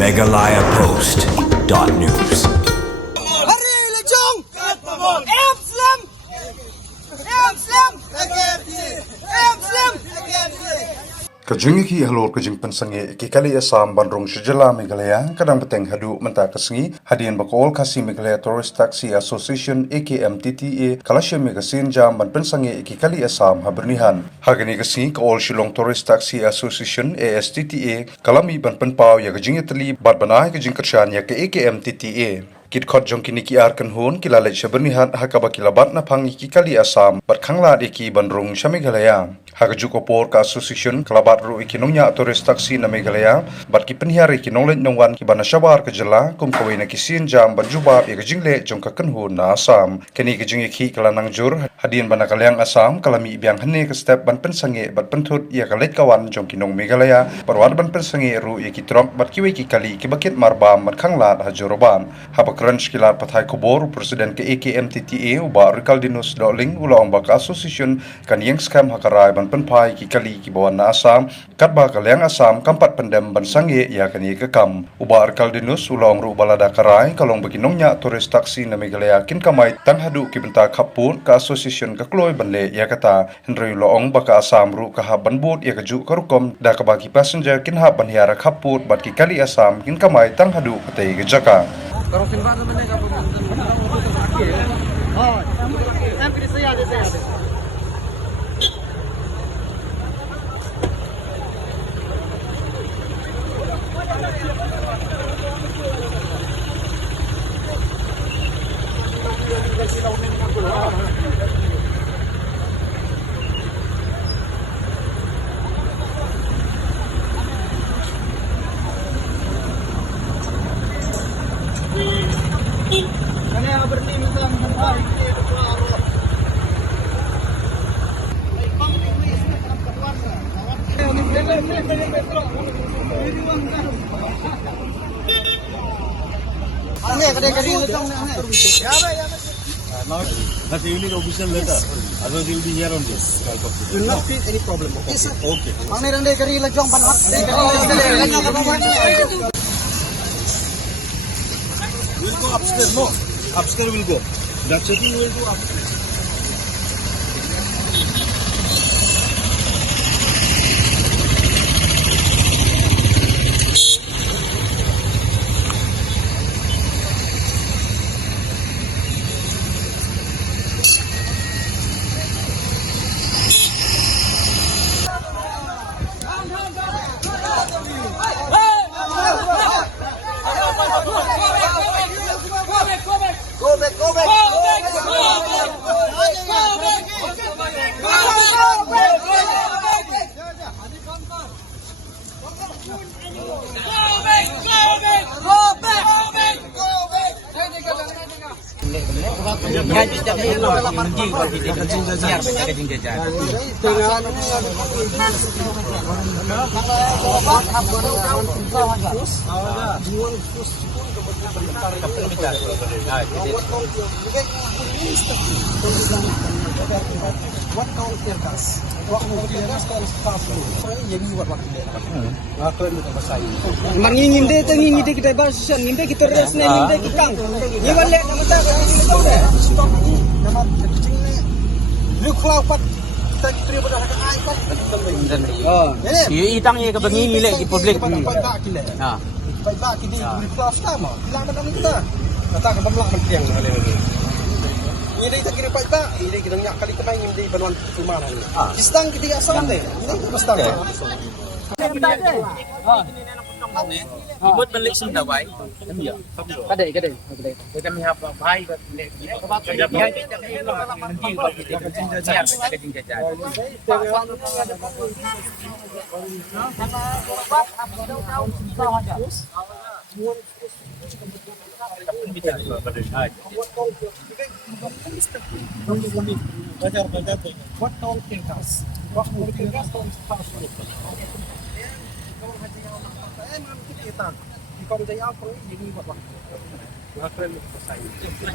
megalayapost.news. Hari Lejong! Em Slim! Em Slim! Em Slim! Kajungi ki halor kajing pensangi ki kali asam bandrong sejala Meghalaya kadang peteng hadu menta kesengi hadian bakol kasi Meghalaya Tourist Taxi Association AKMTTA kalasya megasin jam ban pensangi ki kali asam habernihan hagani kesengi ka all Shillong Tourist Taxi Association ASTTA kalami ban penpau ya kajing teli bat banai kajing kershan ya ke AKMTTA Kit khot jong kini ki ar kan hon kila lech bernihan hakaba kilabat na phangi ki kali asam bar khangla de ki bandrung sha Meghalaya hagaju ko por ka association kalabat ru ikinongnya tourist taxi na Meghalaya bar ki penhiari ki nonglen nongwan ki bana shabar ka jela kum kawai na kisin jam ban juba ya jingle jong ka kan hon na asam kini ki jingi ki kala nang jur hadin bana kalyang asam kalami biang hane ka step ban pensange bat penthut ya kalet kawan jong kinong Meghalaya parwad ban pensange ru ya ki trok bat ki we ki kali ki bakit marbam mat khangla hajoroban haba crunch kilat pathai kubor presiden ke AKMTTA uba Ricaldinus Doling ulang baka association kan yang scam hakarai ban penpai ki kali ki bawan na asam kat ba kalyang asam kampat pendem ban sange ya kan ye kekam uba Ricaldinus ulang ru balada karai kalong beginongnya tourist taxi na Meghalaya kin kamai tang hadu ki benta khapun ka association ka kloi banle ya kata henry loong baka asam ru ka haban bot ya kaju karukom da ka bagi passenger kin ha ban hiara khaput bat ki kali asam kin kamai tang hadu kate gejaka Kalau simpan teman-teman kamu oh, sampai saya ada. But you need official letter. Otherwise, you will be here on this. Will not feel any problem. Okay, sir. Okay. Mangai rande kari lejong panhat. We'll go upstairs. No, upstairs we'll go. That checking will go upstairs. Go back. What kau terkas? What kau terkas kau harus tahu. Jadi buat waktu dia. Kalian itu bahasa ini. Mangingin deh, tengingin deh kita bahas. Nginde kita resne, nginde kita kang. Ini balik nama tak kita deh. Stop ini. Nama kecing ni. Lu kelau pat. Tak terima dah ke iPad. Oh. Itang ye ka bangi nile di public. Ha. Baik kini beri kelas sama. Bilang dengan kita. Kata ke pemlak mentiang ada lagi. Ini tak kira baik tak. Ini kita nyak kali kena ini penuan rumah ni. Istang kita asal deh. Ini mesti. Ibut balik sunda wai. Kadai. Kita mihap bahai buat balik. What kau terkas? What kau terkas kau harus tahu.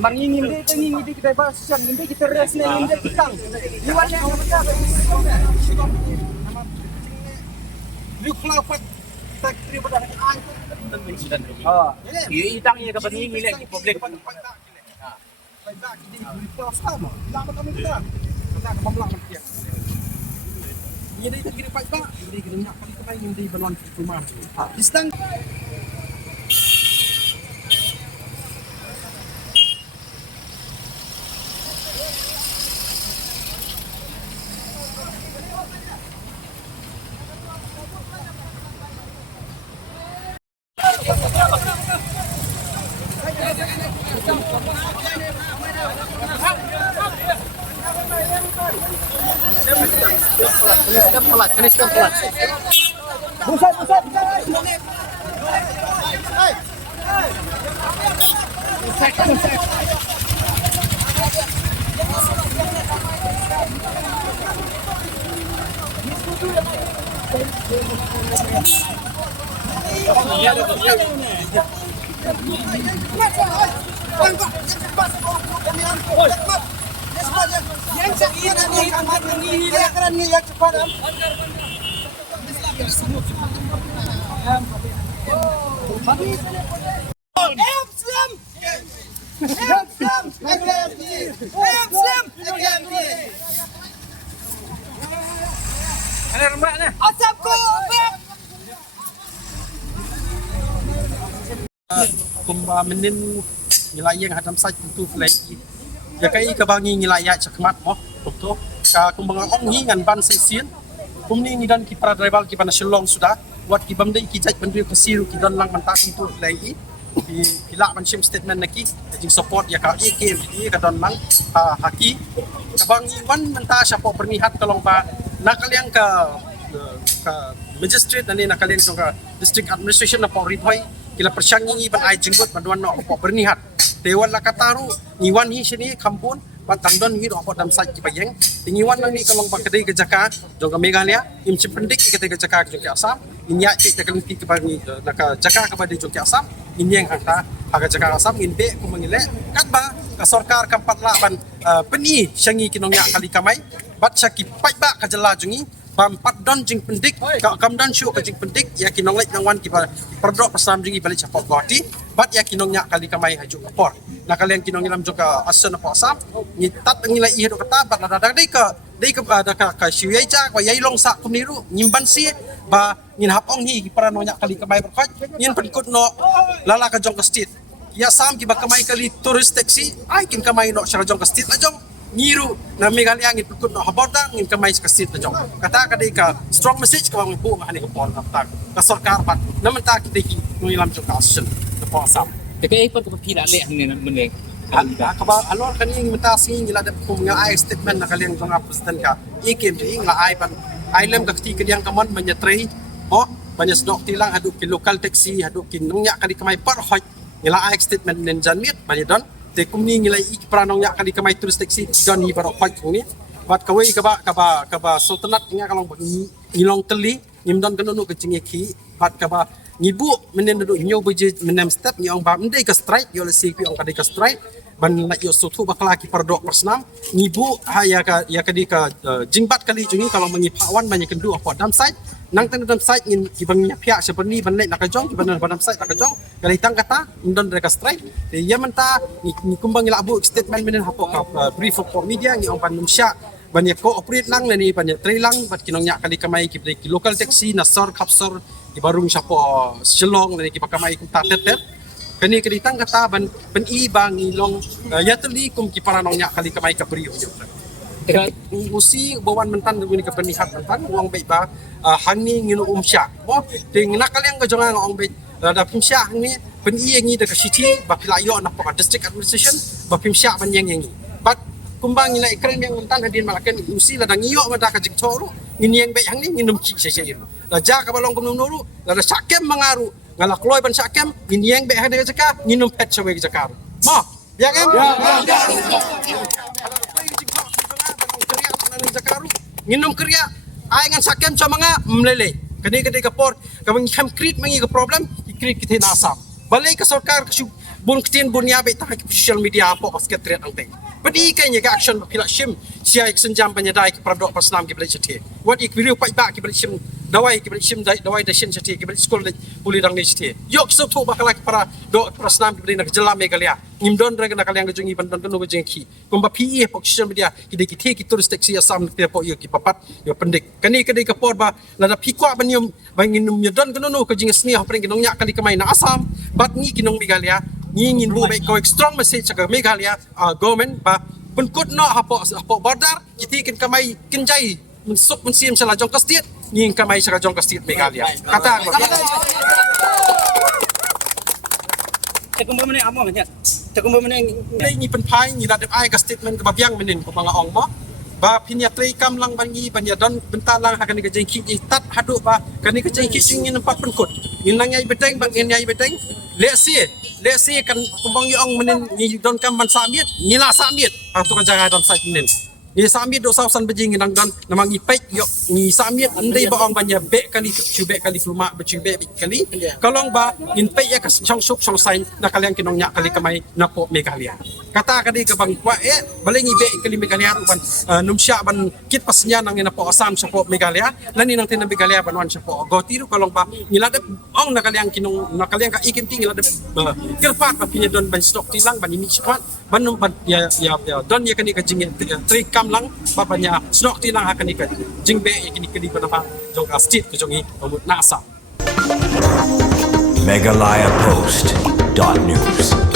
Mangingin deh, tengingin deh kita bahas. Nginde kita resne, nginde kita kang. Iwan yang kita. Lu kelau pat. Tak terima dah ke iPad. dan sudah. Oh, itang iya kapan ini milik di publik. Baik kita beri sama. Lama kami kita. Kita kepala kita. Ini dari kiri baik pak. Ini kita nak kali kemarin yang di balon rumah. Istang. Keniskan pelat. Buset. Ada rembak ni. Kumba menin ngilayang hadam sai tu lagi. Ya kai ka bangi ngilaya cakmat mo. Betul. Ka kumbang ong hi ngan ban sesien. Kumni ngidan ki para driver ki pana shillong sudah. Wat ki bamdai ki jaj bandri kasiru ki don lang mantak tu lagi. Ki la man shim statement naki. Jing support ya ka game ka don lang haki. Ka bangi wan menta siapa pernihat kalong ba nakaliang ka magistrate nani nakaliang ka district administration na po rithoi kila persyangi ban ai jenggot banduan no po bernihat dewan la kataru niwan hi sini kampun ban tandon hi ro dam sai ki bayeng tingiwan nang ni kalong pakadai ke jaka jong Meghalaya im cipendik ke ke jaka ke Assam inya ke takal ki ke bagi naka jaka ke badi jong Assam inyeng hata haga jaka Assam inde ku mangile katba ka sarkar kampat la ban peni syangi kinong ya kali kamai bat syaki pai ba ka jela jungi bam pat don jing pendik ka kam don syu ka jing pendik ya kinong lek nangwan ki perdok pasam jing balik chapot goti bat ya kinong nya kali kamai haju kapor na kalian kinong ilam joka asen apa asam ni tat ngila i hedo kata bat ada dei ka ada ka syu yai cha ka yai long sa kumniru nyimban si ba ngin hapong hi para no nya kali kamai berkat ngin penkut no lala ka jong ka stit ya sam ki ba kamai kali tourist taxi ai kin kamai no sya jong ka stit ajong ngiru na Meghalaya ngin pukut no haborda ngin kamay sa kasit na jong kata kadai ka strong message ka bang bu mahani ka pon kaptag ka sarkar pat naman ta kidai ki ngilam jong ka action na po asam Kaya ikut pila le ang meneng. Kaba alor kani menta sing gila de kum nga ai statement na kaliang jong president ka ikim ti ngla ai pan ai lem ka ti kadiang kamon manyatray o banyas dok tilang adu ki local taxi adu ki nungya kali kamay par hoy ngla ai statement nen janmit banyadon te kumni ngilai ik pranong nya kali kamay tourist taxi don hi barok pag ni bat kawai kaba sultanat nga kalong ngilong teli ngimdon kanunu kecing ki bat kaba ngibu menen do nyo beje menem step ni ong ba mendai ka strike yo le CP ong kadai ka strike ban la yo sotu bakla ki perdok persnam ngibu ha ya ka di ka jingbat kali jungi kalau mengipawan banyak kendu apa dam site nang tan dam site ngin ki bangnya pihak seperti ban lek nak jong ki ban dam site nak jong kali tang kata mendon ka strike ya menta ni kumbang labu statement menen hapo ka brief for media ni ong ban numsya banyak cooperate lang nani banyak trailang bat kinongnya kali kamai ki local taxi nasar kapsar di barung siapa Shillong nani ki pakamai kum tatet kani keditang kata ban penibang ilong ya teli kum ki paranongnya kali kamai ka priyo usi bawan mentan ni ka penihat mentan uang baik ba hangi nginu umsya mo ting nakaliang ka jonga ong baik da pimsya ni peni ngi de ka city ba pilayo na pa district administration ba pimsya ban yang but kumbang ila ikren yang mentan hadin malakan usi ladang iyo mata ka jingtoru ngin yang baik hang ni nginum ki sesir la ja ka balong kum nuru la sakem mangaru ngala kloy ban sakem ngin yang baik hang jaka nginum pet sawe jaka mo ya kan nginum kriya ai ngan sakem sa mga mlele kani kapor kamang ham create mangi ka problem i-create kita nasam balay ka sarkar bun ketien bun ya be tak social media apa sekretariat angte padi kayaknya ke action pilak shim sia senjam penyedai ke pradok paslam ke balik ceti wat ik video pai ba ke balik shim dawai ke balik shim dawai da shin ceti ke balik skol puli dang ni ceti yok so tu bakal para dok paslam ke balik nak jelam megalia ngimdon rega nak kalian gejungi bantan tu gejengki kumba pi pok social media ki ki the ki turis taxi asam ke po yo ki papat yo pendek kani kedai ke por ba lada pikwa banyum bangin nyedon kono ke jing sni ha pring kinong nya kali ke main asam bat ni kinong megalia ngin bu baik kau strong message ke Meghalaya government ba penkut no hapo border kita kin kamai kinjai mensuk mensim salah jong kastit ngin kamai salah jong kastit Meghalaya kata Takumba mana amo banyak. Takumba mana ni penpai ni dak ai ka statement ke babiang menin ko banga ong mo ba pinya trei kam lang bangi banya don bentar lang hakan ke jengki tat haduk ba kan ke jengki jingin empat penkut ngin nang yai beteng bang ngin yai beteng let's see kan kumbang yung menin ni don kam ban samit ni la samit tu kan jaga don site menin ni samit do sausan bejing nang don namang ipek yok ni samit andai ba ong banya be kali cubek kali fluma becubek kali kalong ba in pek ya kas chong suk chong sain na kalian kinong nya kali kamai na po Meghalaya kata kadi ke bang kwa baling ibe kali Meghalaya ban numsya ban kit pasnya nang ina po asam sa po Meghalaya lani nang tin Meghalaya banwan sa po gotiru kalong ba nilada ong na kalian kinong na kalian ka ikin ting nilada kerpat pa pinya don ban stok tilang ban ini cepat ban ya don ya kani ka jing tri kam lang babanya stok tilang ha kani ka jing be kini kali ba na jong ka stit ko jongi omut nasa MeghalayaPost.news.